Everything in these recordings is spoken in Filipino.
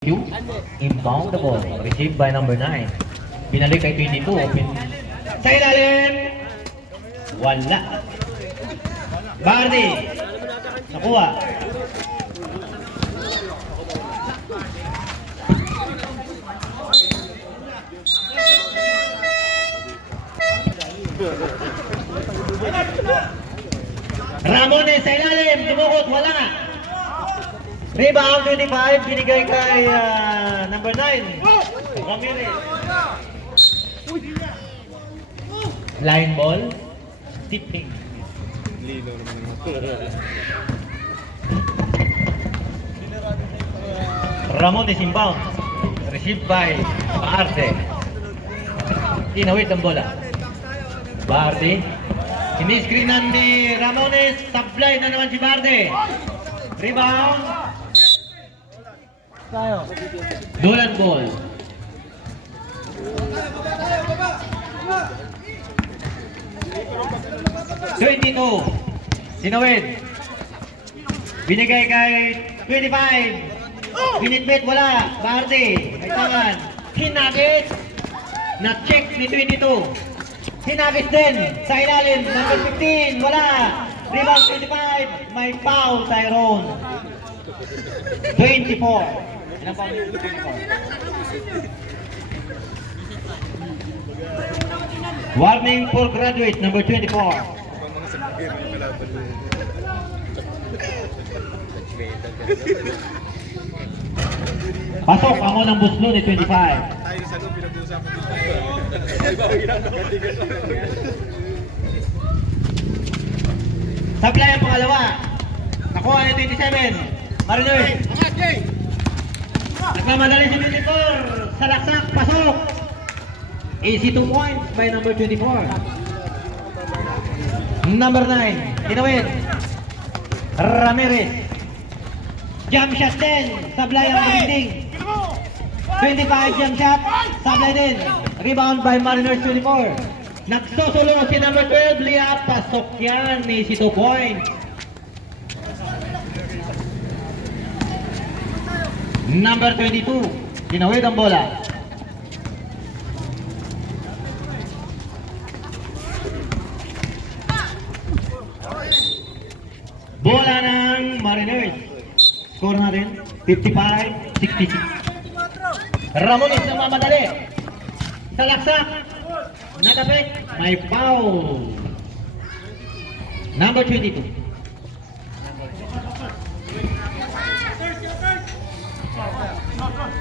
Q, inbound the ball, received by number 9. Binalik kay 22, open. Sa ilalim! Wala. Bardi! Nakuha. Ramones sa ilalim, dumukot, wala. Rebound 25, binigay kay number 9. Ramirez. Line ball, tipping. Ramones inbound. Received by Baarte. Tinawid ang bola. Baarte. Ini-screenan ni Ramones. Sablay na naman si Baarte. Rebound. Dolan ball. $22. Sinawid. Binigay kay 25. Binitbit, wala. Baarte. May tangan. Hinagis. Na-check ni 22. Hinagis din. Sa ilalim. Number 15. Wala. Rebound 25. May foul, Tyrone. 24. Ilang foul yun? 24. Warning for graduate, number 24. Pasok ang unang buslo ni 25. Tayo sa loob, pinag-uusapan dito. Sablay ang pangalawa. Nakuha ni 27. Mariners. Nagmamadali si 24. Salaksak, pasok. Easy 2 points by number 24. Number 9. Tinawid. Ramirez. Jump shot din. Sablay ang binding. 25 jump shot. Sablay din. Rebound by Mariners 24. Nagsusulo si number 12. Liap. Pasok yan. Easy 2 points. Number 22. Tinawid ang bola. Bola ng Mariners. Score natin 55-66. Ramones na mamadali. Salaksak. Natapik. May foul. Number 22.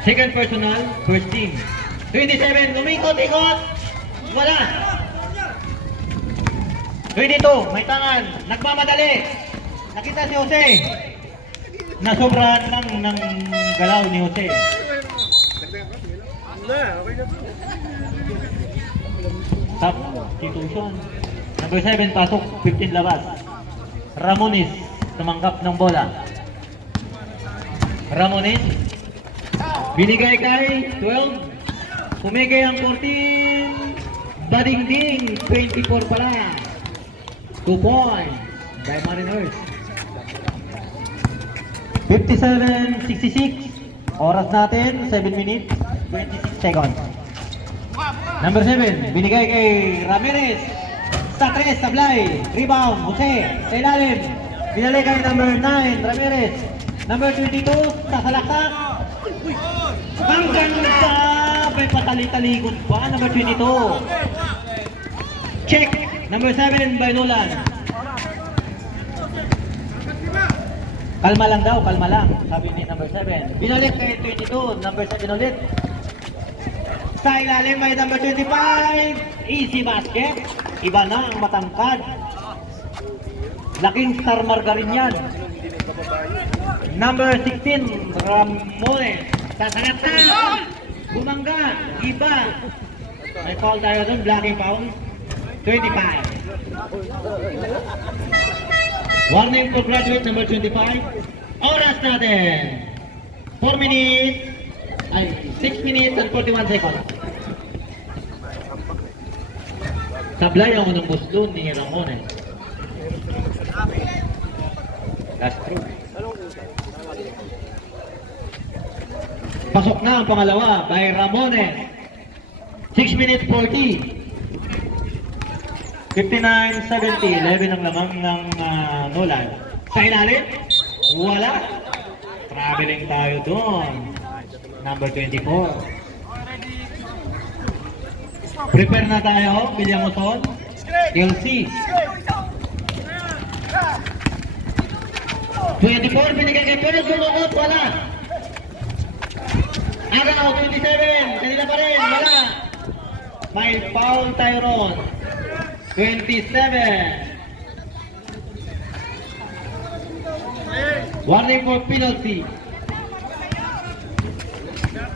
Second personal, first team. 27, lumikot-ikot. Wala. 22, may tangan. Nagmamadali. Nakita si Jose. Nasobrahan ng galaw ni Jose. Substitution. Number 7, pasok. 15 labas. Ramones, tumanggap ng bola. Ramones. Binigay kay 12. Pumigay ang 14. Badingding. 24 pala. 2 points by Mariners. 57-66. Oras natin, 7 minutes, 26 seconds. Number 7, binigay kay Ramirez. Sa 3, sablay. Rebound, Jose. Sa ilalim. Binalik kay number 9, Ramirez. Number 22, sa salaksak. Ang ganda! May patali-talikod pa. Number 22. Check. Number 7 by Nolan. Kalma lang daw, kalma lang. Sabi ni number 7. Binalik kay 22. Number 7 ulit. Sa ilalim by number 25. Easy basket. Iba na ang matangkad. Laking star margarine yan. Number 16. Ramones. Sasagat na! Bumangga! Iba! May foul tayo doon, blocking foul. 25. Warning for graduate number 25. Oras natin! 4 minutes, 6 minutes and 41 seconds. Sablay ang unang buslo ni Ramones. That's true. Pasok na ang pangalawa by Ramones. 6 minutes 40. 59-70. 11 ang lamang ng Nolan. Sa ilalim? Wala. Traveling tayo doon. Number 24. Prepare na tayo. William Oson. Chelsea. 24. Binigay kay Perez. Sumukot. Wala. Agaw. 27. Kanila pa rin. Wala. May foul tayo ron. 27. Warning for penalty.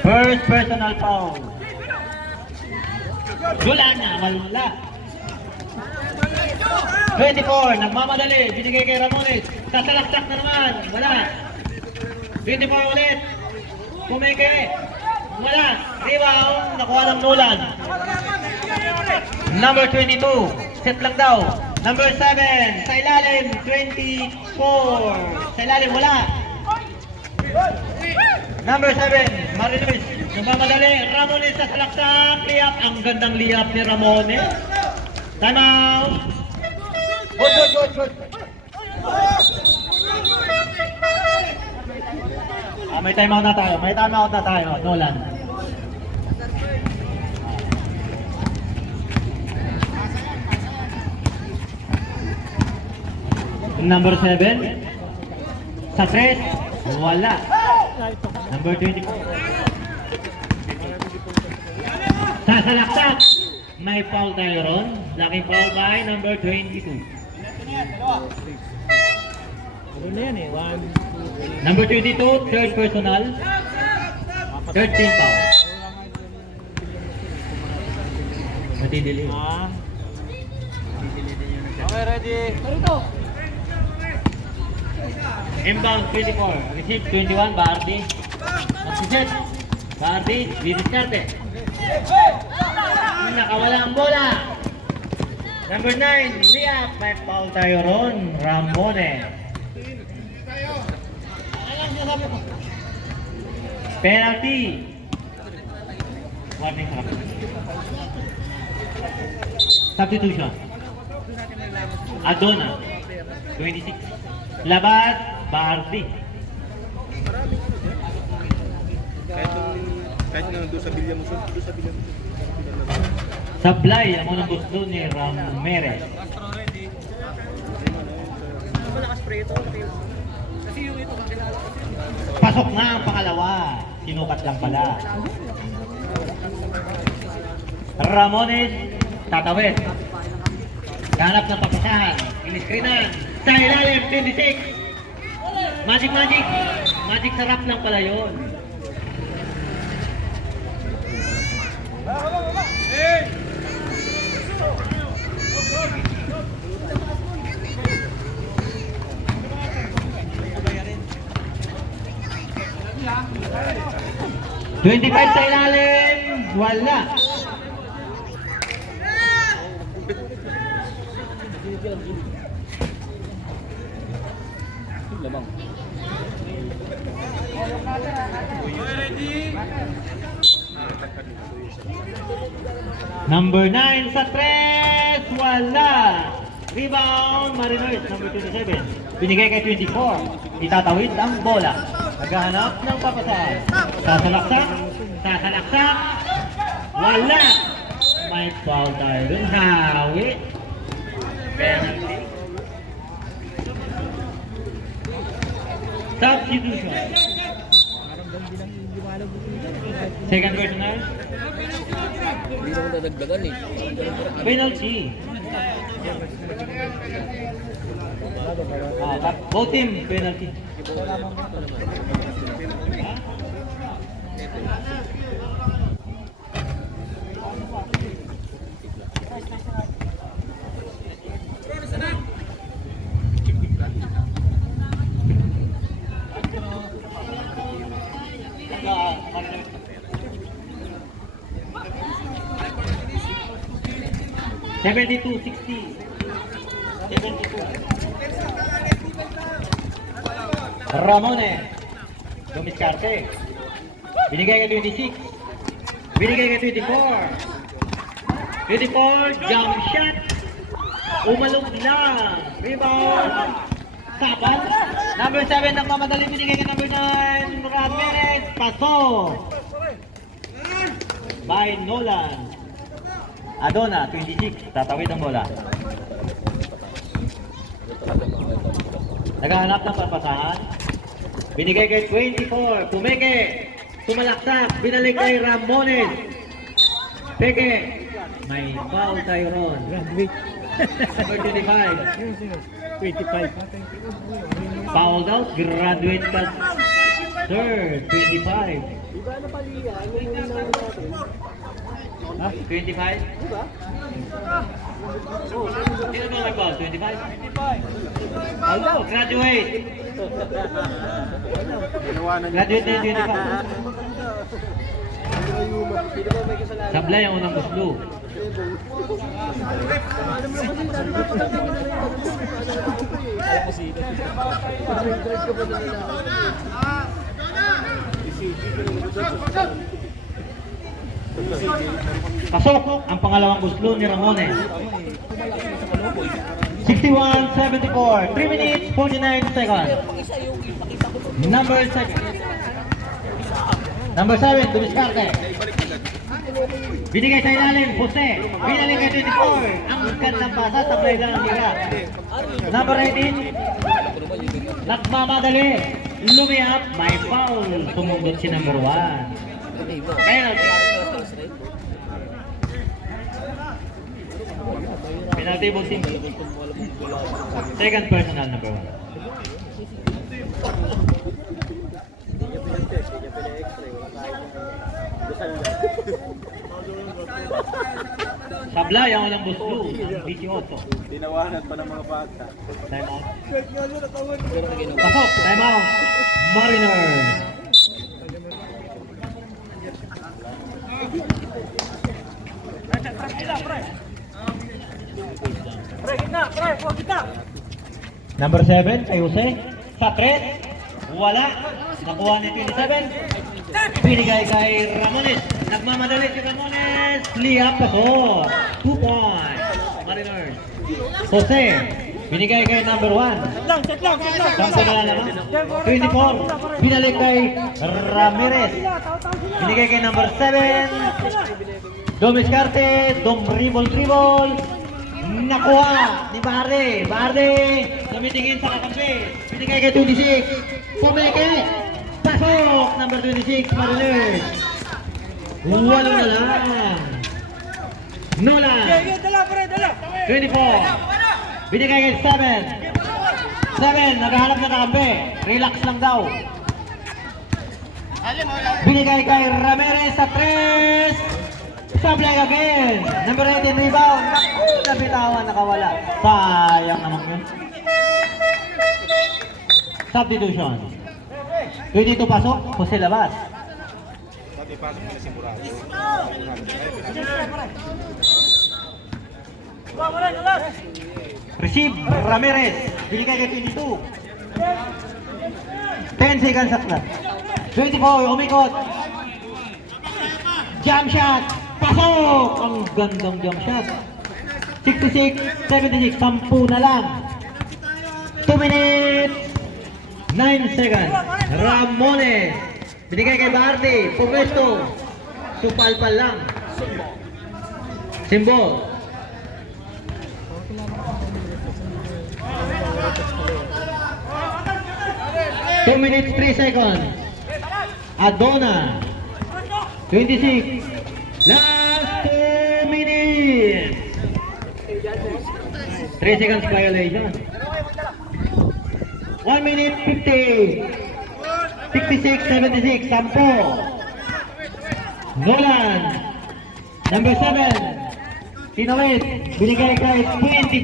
First personal foul. Wala na, wala. 24, nagmamadali, binigay kay Ramones. Sasalaksak na naman, wala. 24 ulit. Pumeke. Wala. Rebound, nakuha ng Nolan. Number 22, set lang daw. Number 7, sa ilalim, 24. Sa ilalim, wala. Number 7, Mariners. Nagmamadali, Ramones sa salaksak. Liyap, ang gandang liyap ni Ramones. Time out. Good. May time out na tayo. Nolan. Number 7. Sa 3. Wala. Number 24. Sasalaksak. May foul tayo ron. Laking foul by number 22. Number 22, third personal. 13 foul. Matidili. Okay, ready. Inbound 24. Receive 21, Bardi. Nagsiset. Bardi, didiskarte. Nakawala ang bola. Number 9, Liap. May foul tayo ron. Ramones. Penalty. Warning half. Substitution. Adona. 26. Labas. Bardi. Kahit na doon sa William Oson, Sablay ang unang gusto ni Ramirez. Pasok na ang pangalawa. Sinukat lang pala. Ramones, tatawid. Ganap ng papasahan. Iniskrinan. Sa ilalim, 26. Magic. Magic sarap lang pala yun. $25 sa ilalim, wala. Number 9 sa 3, wala. Rebound, Mariners, number 27. Binigay kay 24. Itatawid ang bola. Naghahanap ng papasahan. Sasalaksak. Wala. May foul tayo dun. Hawi. Penalty. Substitution. Second personal. Hindi naman dadagdagan eh. Penalty. Both team penalty. $72-60. 72. Ramones. Dumiskarte. Binigay kay 26. Binigay kay 24. 24, jump shot. Umalog lang. Rebound. Sapan. Number 7, nagmamadali. Binigay kay number 9, Ramirez. Paso. By Nolan. Adona, 26. Tatawid ang bola. Naghahanap ng papasahan. Binigay kay 24. Pumeke. Sumalaksak. Binalik kay Ramones. Peke. May foul tayo ron. Number 25. 25. Fouled out. Graduate ka. Sir, 25. Ha? 25? Sino ba may foul? 25? Fouled out. Graduate. Graduate na yung 25. Sablay ang unang guslo. Pasok ang pangalawang guslo ni Ramones. 61-74. 3 minutes, 49 seconds. Number 7. Number 7, Dumiskarte. Binigay sa ilalim, Jose. Binalik kay 24. Ang gandang pasa, tablay lang ang hira. Number 18, nagmamadali. Lumiap, may foul. Sumundot si number 1. Penalty. Penalty boxing. Second personal, number 1. Sablay ang walang buslo. 18. Tinawanan pa ng mga bata. Time out. Pasok. Time out. Mariners. Number 7 kay Jose. Sa 3. Wala. Nakuha ni 27. Binigay kay Ramones. Nagmamadali si Ramones. Liap paso. 2 points. Mariners. Jose. Binigay kay number 1. Sampo na lang naman. 24. Binalik kay Ramirez. Binigay kay number 7. Dumiskarte. Dribble. Nakuha ni Barde. Barde. Namitingin sa kakampi. Binigay kay 26. Pumeke. Pasok. Number 26. Mariners. 8 na lang. Nolan. 24. Binigay kay 7. 7, naghahanap na kakampi. Relax lang daw. Binigay kay Ramirez sa 3. Sablay again. Number 18, rebound. Naku, nabitawan, nakawala. Sayang naman yun. Substitution. 22 pasok, Jose labas. Pati pasok nila sigurado. Receive, Ramirez. Binigay kay 22. 10 seconds at clock. 24, umikot. Jump shot. Pasok! Ang gandang jump shot. 66, 76. 10 na lang. 2 minutes. 9 seconds. Ramones. Binigay kay Bardi. Pumesto. Supalpal lang. Symbol. 2 minutes, 3 seconds. Adona. 26. Last 2 minutes. 3 seconds violation. 1 minute, 50. 66, 76. 10. Nolan. Number 7. Sinawit. Binigay kay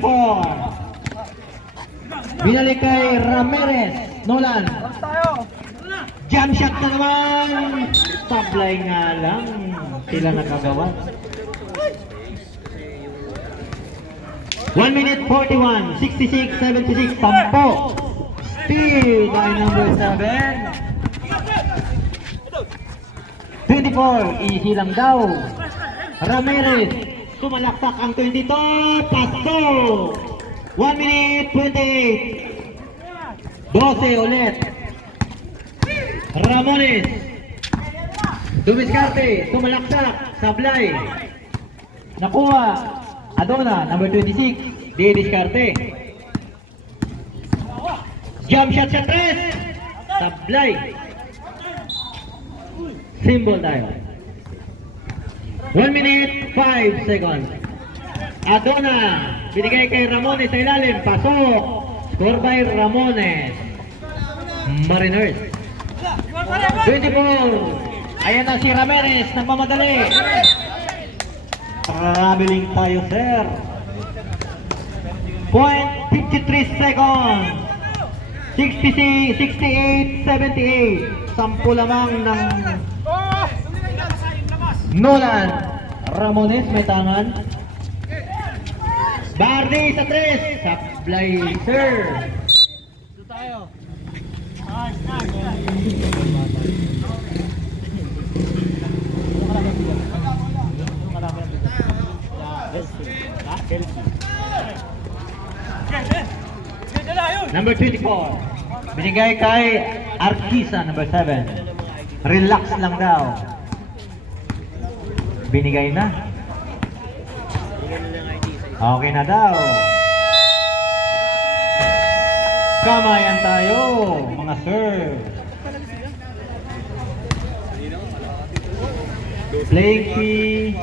24. Binalik kay Ramirez. Nolan. Jump shot na naman. Sablay nga lang. Sila nakagawa. 1 minute 41. 66, 76. 10. Speed ay number 7. 24, easy lang daw. Ramirez, sumalaksak ang 22, pasto. 1 minute 28. 12 ulit. Ramones. Dumiskarte, sumalaksak, sablay. Nakuha. Adona, number 26, di diskarte. Jump shot sa 3. Sablay. Symbol tayo. 1 minute 5 seconds. Adona, binigay kay Ramones sa ilalim, pasok. Score by Ramones. Mariners. 24. Ayan na si Ramirez, nagmamadali. Traveling tayo, sir. Point 53 seconds. 68, 78. 10 lamang ng Nolan. Ramones may tangan. Bardi sa 3. Sablay, sir. Number 24. Binigay kay Arquisa, number 7. Relax lang daw. Binigay na. Okay na daw. Kamayan tayo, mga sir. Playing fee